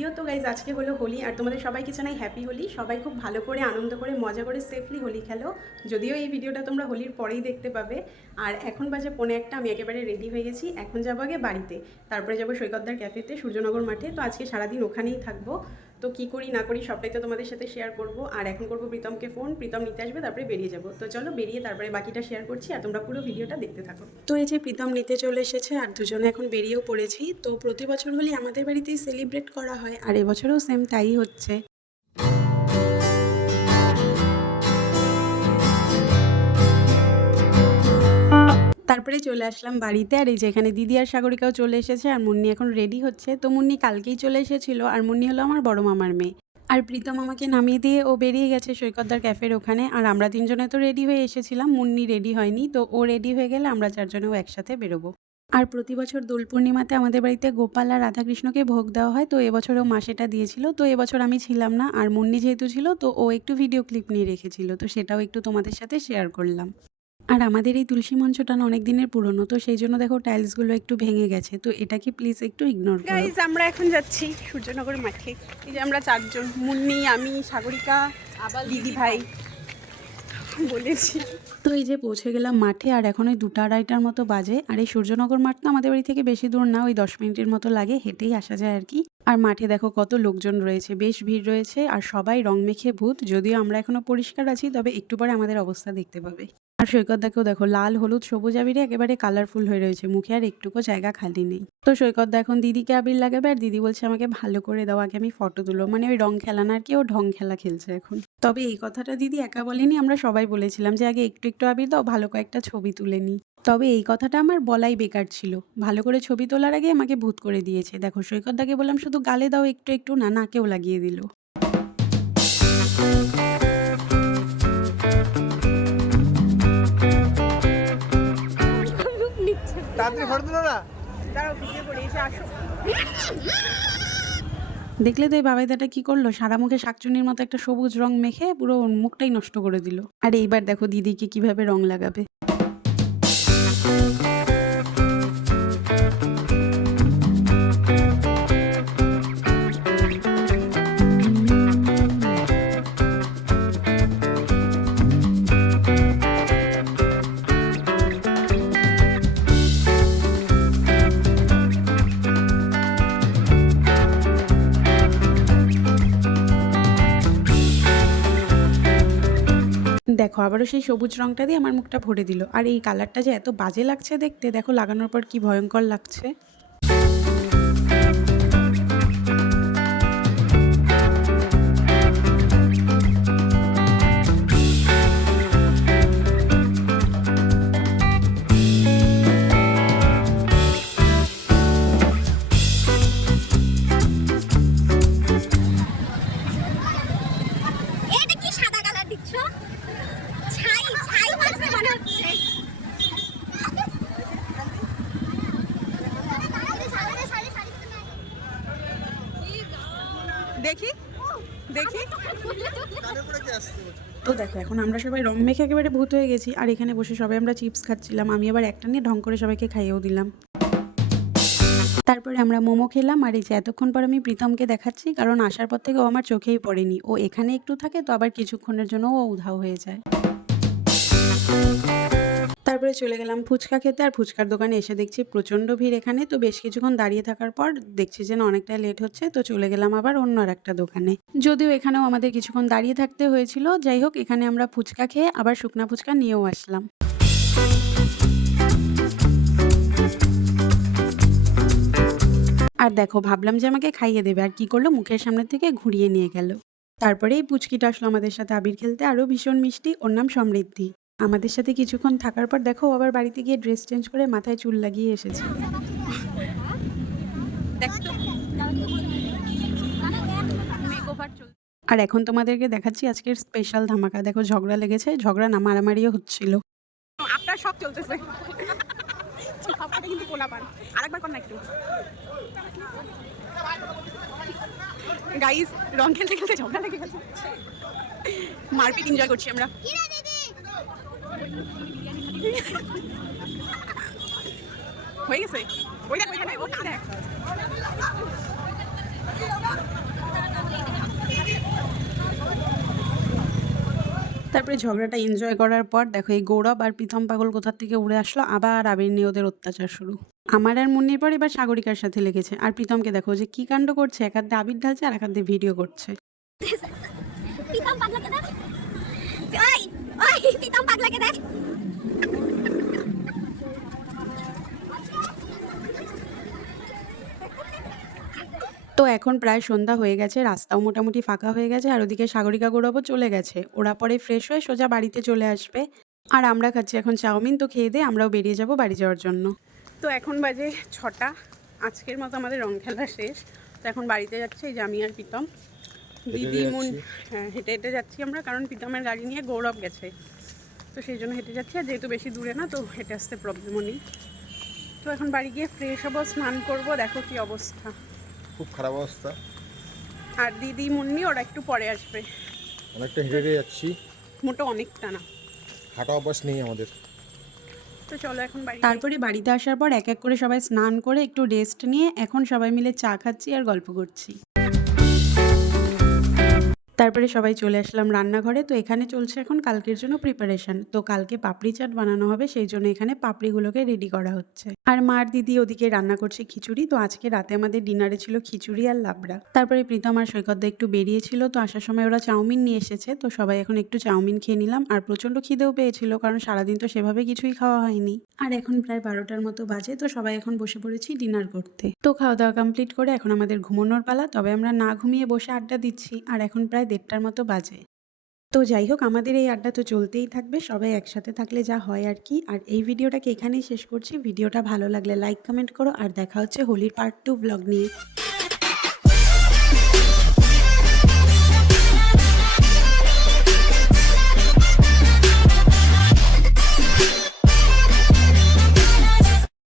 Video তো guys আজকে হলো হোলি, আর তোমাদের সবাইকে জানাই হ্যাপি হোলি। সবাই খুব ভালো করে, আনন্দ করে, মজা করে সেফলি হোলি খেলো। যদিও এই ভিডিওটা তোমরা হোলির পরেই দেখতে পাবে। আর এখন বাজে পৌনে একটা, আমি একেবারে রেডি হয়ে গেছি। এখন যাব আগে বাড়িতে। তারপরে যাব সৈকতদার ক্যাফেতে সূর্যনগর মাঠে। তো আজকে সারাদিন ওখানেই থাকব। তো কি করি, না করি সবটাই তো তোমাদের সাথে শেয়ার করব। আর এখন করব প্রীতমকে ফোন প্রীতম নিতে আসবে, তারপরে বেরিয়ে যাব। তো চলো বেরিয়ে তারপরে বাকিটা শেয়ার করছি আর তোমরা পুরো ভিডিওটা দেখতে থাকো। তো এই যে প্রীতম নিতে চলে এসেছে আর দুজনে এখন বেরিয়েও পড়েছি। তো প্রতি বছর হলে আমাদের বাড়িতেই সেলিব্রেট করা হয় আর এবছরও সেম তাই হচ্ছে। তারপরে চলে আসলাম বাড়িতে। আর এই যে এখানে দিদি আর সাগরিকাও চলে এসেছে আর মুন্নি এখন রেডি হচ্ছে। তো মুন্নি কালকেই চলে এসেছিল আর মুন্নি হলো আমার বড় মামার মেয়ে। আর প্রীতম আমাকে নামিয়ে দিয়ে ও বেরিয়ে গেছে সৈকতদার ক্যাফের ওখানে। আর আমরা তিনজনে তো রেডি হয়ে এসেছিলাম, মুন্নি রেডি হয়নি। তো ও রেডি হয়ে গেলে আমরা চারজনেও একসাথে বেরোবো। আর প্রতি বছর দোল পূর্ণিমাতে আমাদের বাড়িতে গোপাল আর রাধাকৃষ্ণকে ভোগ দেওয়া হয়। তো এবছরেও মা সেটা দিয়েছিল। তো এবছর আমি ছিলাম না। আর মুন্নি যেহেতু ছিল, তো ও একটু ভিডিও ক্লিপ নিয়ে রেখেছিল। তো সেটাও একটু তোমাদের সাথে শেয়ার করলাম। আর আমাদের এই তুলসী মঞ্চটা না অনেক দিনের পুরনো তো সেই জন্য দেখো টাইলসগুলো একটু ভেঙে গেছে। তো এটাকে প্লিজ একটু ইগনোর গাইজ আমরা এখন যাচ্ছি সূর্যনগর মাঠে। এই যে আমরা চারজন মুন্নি আমি সাগরিকা আবার দিদি ভাই। বলেছি। তো এই যে পৌঁছে গেলাম মাঠে আর এখন ওই দুটো আড়াইটার মতো বাজে। আর এই সূর্যনগর মাঠ তো আমাদের বাড়ি থেকে বেশি দূর না ওই দশ মিনিটের মতো লাগে হেঁটেই আসা যায় আর কি। আর মাঠে দেখো কত লোকজন রয়েছে, বেশ ভিড় রয়েছে আর সবাই রং মেখে ভূত, যদিও আমরা এখনও পরিষ্কার আছি, তবে একটু পরে আমাদের অবস্থা দেখতে পাবে। আর সৈকত দেখো দেখো লাল, হলুদ, সবুজ আবিরে একেবারে কালারফুল হয়ে রয়েছে, মুখে আর একটুকু জায়গা খালি নেই। তো সৈকত দা এখন দিদিকে আবির লাগাবে আর দিদি বলছে আমাকে ভালো করে দাও, আগে আমি ফটো তুলো। মানে ওই রং খেলা না আর কি, ও ঢং খেলা খেলছে এখন। তবে এই কথাটা দিদি একা বলেনি, আমরা সবাই বলেছিলাম যে আগে একটু একটু আবির দাও, ভালো কয়েকটা ছবি তুলে নিই। তবে এই কথাটা আমার বলাই বেকার ছিল। ভালো করে ছবি তোলার আগে আমাকে ভূত করে দিয়েছে। দেখো সৈকত দাকে বললাম শুধু গালে দাও একটু একটু না নাকেও লাগিয়ে দিল। দেখলে তো এই বাবাইদাটা কি করল? সারা মুখে শাকচুনির মতো একটা সবুজ রং মেখে পুরো মুখটাই নষ্ট করে দিল। আর এইবার দেখো দিদিকে কীভাবে রং লাগাবে। দেখো, আবারও সেই সবুজ রংটা দিয়ে আমার মুখটা ভরে দিল। আর এই কালারটা যে এত বাজে লাগছে দেখতে, দেখো লাগানোর পর কি ভয়ঙ্কর লাগছে ছাই ছাই মারছে মনে হচ্ছে দেখি দেখি কানে পড়ে কি আসছে তো দেখো, এখন আমরা সবাই রং মেখে একেবারে ভূত হয়ে গেছি, আর এখানে বসে সবাই আমরা চিপস খাচ্ছিলাম। আমি আবার একটা নিয়ে ঢং করে সবাইকে খাইয়েও দিলাম। তারপরে আমরা মোমো খেলাম, আর এই যে এতক্ষণ পর আমি প্রীতমকে দেখাচ্ছি, কারণ আসার পর থেকে ও আমার চোখেই পড়েনি। ও এখানে একটু থাকে, তো আবার কিছুক্ষণের জন্য ও উধাও হয়ে যায়। তারপরে চলে গেলাম ফুচকা খেতে আর ফুচকার দোকানে এসে দেখছি প্রচণ্ড ভিড় এখানে। তো বেশ কিছুক্ষণ দাঁড়িয়ে থাকার পর দেখছি যে না, অনেকটা লেট হচ্ছে। তো চলে গেলাম আবার অন্য আর একটা দোকানে। যদিও এখানেও আমাদের কিছুক্ষণ দাঁড়িয়ে থাকতে হয়েছিল। যাই হোক, এখানে আমরা ফুচকা খেয়ে আবার শুকনা ফুচকা নিয়েও আসলাম। আর দেখো, ভাবলাম যে আমাকে খাইয়ে দেবে। আর কি করল? মুখের সামনে থেকে ঘুরিয়ে নিয়ে গেল। তারপরে এই পুচকিটা আসলো আমাদের সাথে আবির খেলতে। আরও ভীষণ মিষ্টি। ওর নাম সমৃদ্ধি। আমাদের সাথে কিছুক্ষণ থাকার পর দেখো আবার বাড়িতে গিয়ে ড্রেস চেঞ্জ করে মাথায় চুল লাগিয়ে এসেছে। আর এখন তোমাদেরকে দেখাচ্ছি আজকের স্পেশাল ধামাকা। দেখো ঝগড়া লেগেছে ঝগড়া না মারামারিও হচ্ছিল। আপনার সব চলতেছে। আপনাটা কিন্তু পোলা আরেকবার কর না একটু। গাইস রং খেলতে খেলতে ঝগড়া লেগে গেছে। মারপিট এনজয় করছি আমরা। তারপরে ঝগড়াটা এনজয় করার পর দেখো এই গৌরব আর প্রীতম পাগল কোথার থেকে উড়ে আসলো? আবার আবির নিয়ে ওদের অত্যাচার শুরু। আমার আর মুন্নির পর এবার সাগরিকার সাথে লেগেছে। আর প্রীতমকে দেখো যে কি কাণ্ড করছে, এক হাত আবির ঢালছে আর এক হাত ভিডিও করছে পিতাম পাগলাকে দেখ তো এখন প্রায় সন্ধ্যা হয়ে গেছে, রাস্তাও মোটামুটি ফাঁকা হয়ে গেছে, আর ওদিকে সাগরিকা গৌরবও চলে গেছে। ওরা পরে ফ্রেশ হয়ে সোজা বাড়িতে চলে আসবে। আর আমরা খাচ্ছি এখন চাউমিন, তো খেয়ে দিয়ে আমরাও বেরিয়ে যাব বাড়ি যাওয়ার জন্য। তো এখন বাজে ছটা, আজকের মতো আমাদের রং খেলা শেষ। তো এখন বাড়িতে যাচ্ছে এই আমি আর প্রীতম। দিদি মুন হ্যাঁ হেঁটে হেঁটে যাচ্ছি আমরা কারণ প্রীতমের গাড়ি নিয়ে গৌরব গেছে। তো সেই জন্য হেঁটে যাচ্ছি আর যেহেতু বেশি দূরে না তো হেঁটে আসতে প্রবলেমও নেই। তো এখন বাড়ি গিয়ে ফ্রেশ হব স্নান করব দেখো কি অবস্থা। খুব খারাপ অবস্থা। আর দিদি মুন্নি ওরা একটু পরে আসবে। অনেকটা হেঁটে হেঁটে যাচ্ছি। মোটো অনেকটা না। হাঁটা অভ্যাস নেই আমাদের। তো চলো এখন বাড়ি তারপরে বাড়িতে আসার পর এক এক করে সবাই স্নান করে একটু রেস্ট নিয়ে এখন সবাই মিলে চা খাচ্ছি আর গল্প করছি। তারপরে সবাই চলে আসলাম রান্নাঘরে। তো এখানে চলছে এখন কালকের জন্য প্রিপারেশন তো কালকে পাপড়ি চাট বানানো হবে, সেই জন্য এখানে পাপড়িগুলোকে রেডি করা হচ্ছে। আর মার দিদি ওদিকে রান্না করছে খিচুড়ি। তো আজকে রাতে আমাদের ডিনারে ছিল খিচুড়ি আর লাবড়া। তারপরে প্রীতম আর সৈকতদা একটু বেরিয়েছিল। তো আসার সময় ওরা চাউমিন নিয়ে এসেছে। তো সবাই এখন একটু চাউমিন খেয়ে নিলাম। আর প্রচণ্ড খিদেও পেয়েছিল, কারণ সারাদিন তো সেভাবে কিছুই খাওয়া হয়নি। আর এখন প্রায় বারোটার মতো বাজে। তো সবাই এখন বসে পড়েছি ডিনার করতে। তো খাওয়া দাওয়া কমপ্লিট করে এখন আমাদের ঘুমানোর পালা। তবে আমরা না ঘুমিয়ে বসে আড্ডা দিচ্ছি। আর এখন প্রায় দেড়টার মতো বাজে। তো যাই হোক, আমাদের এই আড্ডা তো চলতেই থাকবে। সবাই একসাথে থাকলে যা হয় আর কি। আর এই ভিডিওটাকে এখানেই শেষ করছি। ভিডিওটা ভালো লাগলে লাইক কমেন্ট করো। আর দেখা হচ্ছে হোলির পার্ট টু ব্লগ নিয়ে।